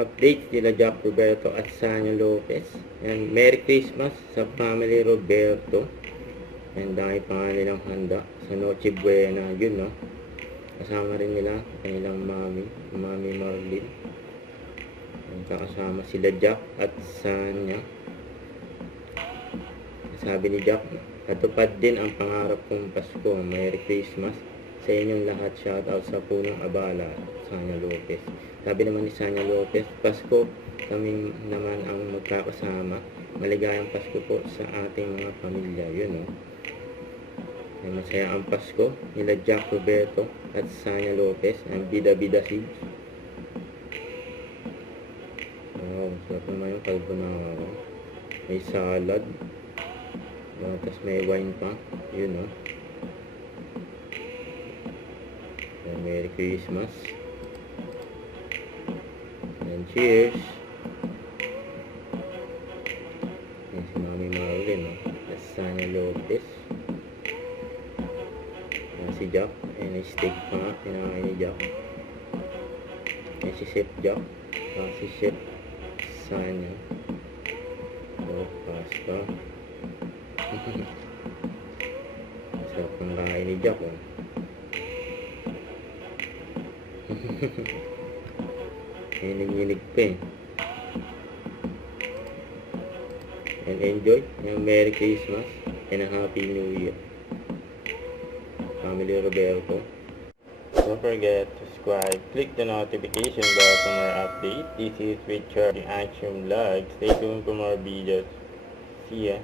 update nila Jack Roberto at Sanya Lopez. And Merry Christmas sa family Roberto. And dahil pa nga nilang handa sa Noche Buena, yun no. Kasama rin nila kanilang mami Marlene. And kakasama sila Jack at Sanya. Sabi ni Jack, natupad din ang pangarap kong Pasko. Merry Christmas sa inyong lahat. Shoutout sa Punong Abala, Sanya Lopez. Sabi naman ni Sanya Lopez, Pasko kami naman ang magkakasama. Maligayang Pasko po sa ating mga pamilya. Yun no. Ay masaya ang Pasko nila Jack Roberto at Sanya Lopez. Ang bida-bida si sarap naman yung carbonara. May salad. Tapos may wine pa. Yun no. Merry Christmas. And cheers. Yan si Mami Marlene no. At Sanya Lopez. Yan si Jack. Yan ay steak pa nga. Pinakain ni Jack. Yan si Chef Jack. Si Chef Sanya. Pasta. Sarap ng kain ni Jack oh. Hinig-hinig pa eh. And enjoy yung Merry Christmas and a Happy New Year, Family Roberto. Don't forget to subscribe, click the notification bell for more updates. This is Richard, the Action Vlog. Stay tuned for more videos. See ya.